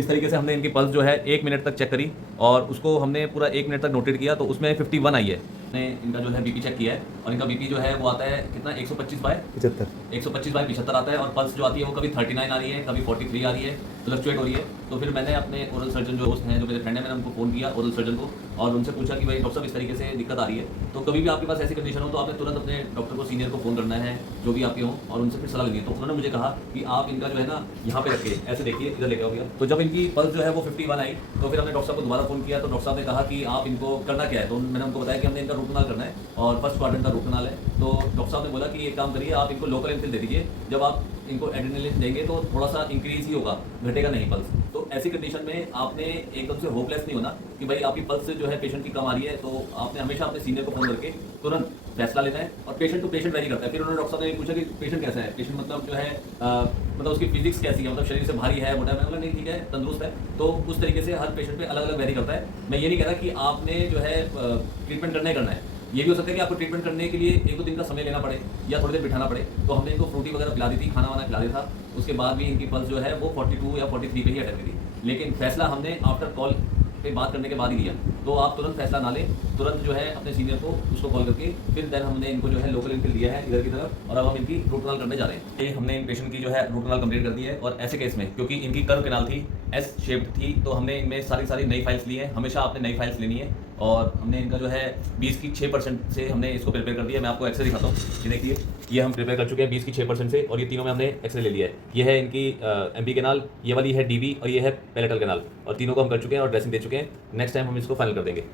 इस तरीके से हमने इनकी पल्स जो है 1 मिनट तक चेक करी और उसको हमने पूरा 1 मिनट तक नोटेट किया तो उसमें 51 आई है। हमने इनका जो है बीपी चेक किया है और इनका बीपी जो है वो आता है कितना 125/75 आता है और पल्स जो आती है वो कभी 39 आ रही है, कभी 43 आ रही है, फ्लक्चुएट हो रही है। तो फिर मैंने अपने ओरल सर्जन जो दोस्त हैं, जो मेरे फ्रेंड हैं, मैंने उनको फ़ोन किया ओरल सर्जन को और उनसे पूछा कि भाई डॉक्टर साहब इस तरीके से दिक्कत आ रही है। तो कभी भी आपके पास ऐसी कंडीशन हो तो आपने तुरंत अपने डॉक्टर को, सीनियर को फ़ोन करना है, जो भी आपके हों, और उनसे फिर सलाह लेनी है। तो उन्होंने मुझे कहा कि आप इनका जो है ना यहाँ पे रखिए, ऐसे देखिए, इधर लेके आओ भैया। तो जब इनकी पल्स जो है वो 51 आई तो फिर हमने डॉक्टर साहब को दोबारा फ़ोन किया। तो डॉक्टर साहब ने कहा कि आप इनको करना क्या है। तो मैंने उनको बताया कि हमने इनका रूट कनाल करना है और फर्स्ट क्वाड्रेंट का रूट कनाल है। तो डॉक्टर साहब ने बोला कि एक काम करिए, आप इनको लोकल एंथिल दे दीजिए। जब आप इनको एड्रेनालिन देंगे तो थोड़ा सा इंक्रीज ही होगा, घटेगा नहीं पल्स। तो ऐसी कंडीशन में आपने एकदम से होपलेस नहीं होना कि भाई आपकी पल्स जो है पेशेंट की कम आ रही है। तो आपने हमेशा अपने सीनियर को फोन करके तुरंत फैसला लेना है और पेशेंट टू पेशेंट वेरी करता है। फिर उन्होंने डॉक्टर साहब ने पूछा कि पेशेंट कैसा है, पेशेंट मतलब जो है मतलब उसकी फिजिक्स कैसी है, मतलब शरीर से भारी है, मोटा है। मैंने बोला नहीं ठीक है, तंदुरुस्त है। तो उस तरीके से हर पेशेंट पे अलग अलग वेरी करता है। मैं ये नहीं कह रहा कि आपने जो है ट्रीटमेंट करना ही करना है। ये भी हो सकता है कि आपको ट्रीटमेंट करने के लिए 1-2 दिन का समय लेना पड़े या थोड़ी देर बिठाना पड़े। तो हमने इनको फ्रूटी वगैरह पिला दी थी, खाना वाना खिला दिया था। उसके बाद भी इनकी पल्स जो है वो 42 या 43 पे ही अटक गई थी। लेकिन फैसला हमने आफ्टर कॉल पे बात करने के बाद ही लिया। तो आप तुरंत फैसला ना लें, तुरंत जो है अपने सीनियर को उसको कॉल करके फिर देन हमने इनको जो है लोकल इनके दिया है इधर की तरफ और अब हम इनकी रूट कनाल करने जा रहे हैं। ये हमने इन पेशेंट की जो है रूट कनाल कंप्लीट कर दी है और ऐसे केस में क्योंकि इनकी कर्व कनाल थी, एस शेप्ड थी, तो हमने इनमें सारी नई फाइल्स ली है। हमेशा आपने नई फाइल्स लेनी है और हमने इनका जो है 20 की 6% से हमने इसको प्रिपेयर कर दिया है। मैं आपको एक्सरे दिखाता हूँ, ये देखिए, ये हम प्रिपेयर कर चुके हैं 20 की 6% से और ये तीनों में हमने एक्सरे ले लिया है। ये है इनकी एमपी कैनाल, ये वाली है डीबी और ये है पैलेटल कैनाल और तीनों को हम कर चुके हैं और ड्रेसिंग दे चुके हैं। नेक्स्ट टाइम हम इसको फाइनल कर देंगे।